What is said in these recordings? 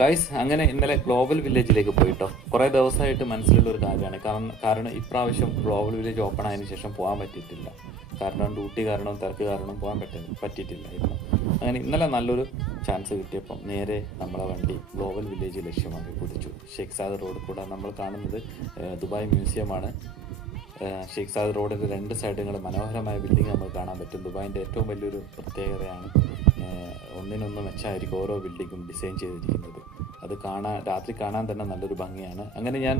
Guys, അങ്ങനെ ഇന്നലെ global വില്ലേജിലേക്ക് പോയിട്ടോ. കുറേ ദിവസമായിട്ട് മനസ്സിലുള്ള ഒരു കാര്യമാണ്. കാരണം ഇപ്രാവശ്യം ഗ്ലോബൽ വില്ലേജ് ഓപ്പൺ ആയതിനു ശേഷം പോകാൻ പറ്റിയിട്ടില്ല. കാരണം ഡ്യൂട്ടി കാരണം തിരക്ക് കാരണം പോകാൻ പറ്റിയിട്ടില്ലായിരുന്നു. അങ്ങനെ ഇന്നലെ നല്ലൊരു ചാൻസ് കിട്ടിയപ്പോൾ നേരെ നമ്മളെ വണ്ടി ഗ്ലോബൽ വില്ലേജ് ലക്ഷ്യമാക്കി കുതിച്ചു. ഷേഖ് സാദ് റോഡ് കൂടെ നമ്മൾ കാണുന്നത് ദുബായ് മ്യൂസിയമാണ്. ഷേഖ് സാദ് റോഡിൻ്റെ രണ്ട് സൈഡുകളും മനോഹരമായ ബിൽഡിംഗ് നമുക്ക് കാണാൻ പറ്റും. ദുബായിൻ്റെ ഏറ്റവും വലിയൊരു പ്രത്യേകതയാണ് ഒന്നിനൊന്ന് മെച്ചമായിരിക്കും ഓരോ ബിൽഡിങ്ങും ഡിസൈൻ ചെയ്തിരിക്കുന്നത്. അത് രാത്രി കാണാൻ തന്നെ നല്ലൊരു ഭംഗിയാണ്. അങ്ങനെ ഞാൻ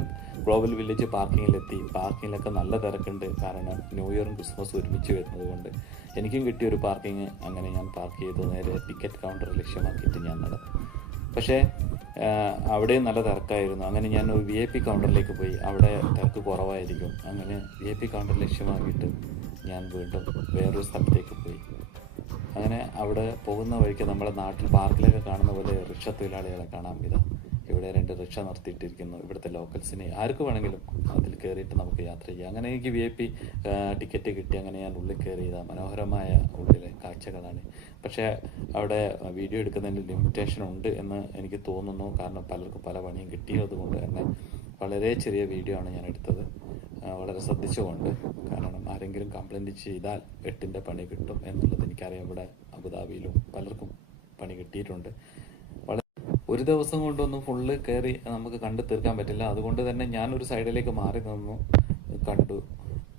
ഗ്ലോബൽ വില്ലേജ് പാർക്കിങ്ങിലെത്തി. പാർക്കിങ്ങിലൊക്കെ നല്ല തിരക്കുണ്ട്. കാരണം ന്യൂ ഇയറും ക്രിസ്മസും ഒരുമിച്ച് വരുന്നത് കൊണ്ട് എനിക്കും കിട്ടിയൊരു പാർക്കിങ്. അങ്ങനെ ഞാൻ പാർക്ക് ചെയ്തു. നേരെ ടിക്കറ്റ് കൗണ്ടർ ലക്ഷ്യമാക്കിയിട്ട് ഞാൻ നടന്നു. പക്ഷേ അവിടെയും നല്ല തിരക്കായിരുന്നു. അങ്ങനെ ഞാൻ ഒരു VIP കൗണ്ടറിലേക്ക് പോയി. അവിടെ തിരക്ക് കുറവായിരിക്കും. അങ്ങനെ VIP കൗണ്ടർ ലക്ഷ്യമാക്കിയിട്ട് ഞാൻ വീണ്ടും വേറൊരു സ്ഥലത്തേക്ക് പോയി. അങ്ങനെ അവിടെ പോകുന്ന വഴിക്ക് നമ്മുടെ നാട്ടിൽ പാർക്കിലൊക്കെ കാണുന്ന പോലെ റിക്ഷ തൊഴിലാളികളെ കാണാം. ഇവിടെ 2 റിക്ഷ നിർത്തിയിട്ടിരിക്കുന്നു. ഇവിടുത്തെ ലോക്കൽസിനെ ആർക്ക് വേണമെങ്കിലും അതിൽ കയറിയിട്ട് നമുക്ക് യാത്ര ചെയ്യാം. അങ്ങനെ എനിക്ക് VIP ടിക്കറ്റ് കിട്ടി. അങ്ങനെ ഞാൻ ഉള്ളിൽ കയറിയതാണ്. മനോഹരമായ ഉള്ളിലെ കാഴ്ചകളാണ്. പക്ഷേ അവിടെ വീഡിയോ എടുക്കുന്നതിന് ലിമിറ്റേഷൻ ഉണ്ട് എന്ന് എനിക്ക് തോന്നുന്നു. കാരണം പലർക്കും പല പണിയും കിട്ടിയത് കൊണ്ട് തന്നെ വളരെ ചെറിയ വീഡിയോ ആണ് ഞാൻ എടുത്തത്. വളരെ ശ്രദ്ധിച്ചുകൊണ്ട്. കാരണം ആരെങ്കിലും കംപ്ലൈൻറ്റ് ചെയ്താൽ 8ൻ്റെ പണി കിട്ടും എന്നുള്ളത് എനിക്കറിയാം. ഇവിടെ അബുദാബിയിലും പലർക്കും പണി കിട്ടിയിട്ടുണ്ട്. ഒരു ദിവസം കൊണ്ടൊന്നും ഫുള്ള് കയറി നമുക്ക് കണ്ടു തീർക്കാൻ പറ്റില്ല. അതുകൊണ്ട് തന്നെ ഞാനൊരു സൈഡിലേക്ക് മാറി നിന്നു കണ്ടു.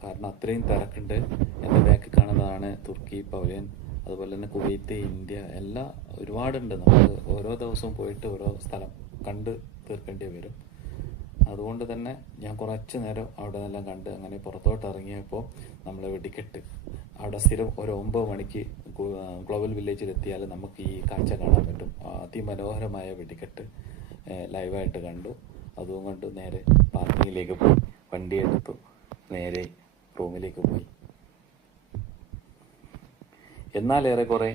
കാരണം അത്രയും തിരക്കുണ്ട്. എൻ്റെ ബാക്കിൽ കാണുന്നതാണ് തുർക്കി പവലിയൻ, അതുപോലെ തന്നെ കുവൈത്ത്, ഇന്ത്യ എല്ലാം ഒരുപാടുണ്ട്. നമ്മൾ ഓരോ ദിവസവും പോയിട്ട് ഓരോ സ്ഥലം കണ്ട് തീർക്കേണ്ടി വരും. അതുകൊണ്ട് തന്നെ ഞാൻ കുറച്ച് നേരം അവിടെ നിന്നെല്ലാം കണ്ട് അങ്ങനെ പുറത്തോട്ട് ഇറങ്ങിയപ്പോൾ നമ്മൾ വെടിക്കെട്ട് അവിടെ സ്ഥിരം ഒരു 9 മണിക്ക് ഗ്ലോബൽ വില്ലേജിലെത്തിയാൽ നമുക്ക് ഈ കാഴ്ച കാണാൻ പറ്റും. അതിമനോഹരമായ വെടിക്കെട്ട് ലൈവായിട്ട് കണ്ടു. അതും കൊണ്ട് നേരെ പാർക്കിങ്ങിലേക്ക് പോയി വണ്ടി എടുത്തു. നേരെ റൂമിലേക്ക് പോയി. എന്നാൽ ഏറെക്കുറെ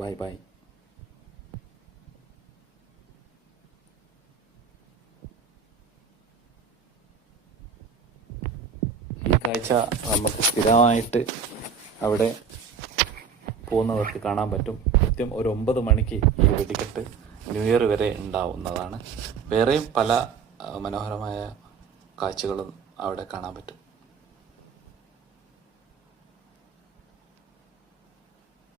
ബൈ. ഈ കാഴ്ച നമുക്ക് സ്ഥിരമായിട്ട് അവിടെ പോകുന്നവർക്ക് കാണാൻ പറ്റും. കൃത്യം ഒരു 9 മണിക്ക് ഈ വെടിക്കെട്ട് ന്യൂ ഇയർ വരെ ഉണ്ടാവുന്നതാണ്. വേറെയും പല മനോഹരമായ കാഴ്ചകളും അവിടെ കാണാൻ പറ്റും.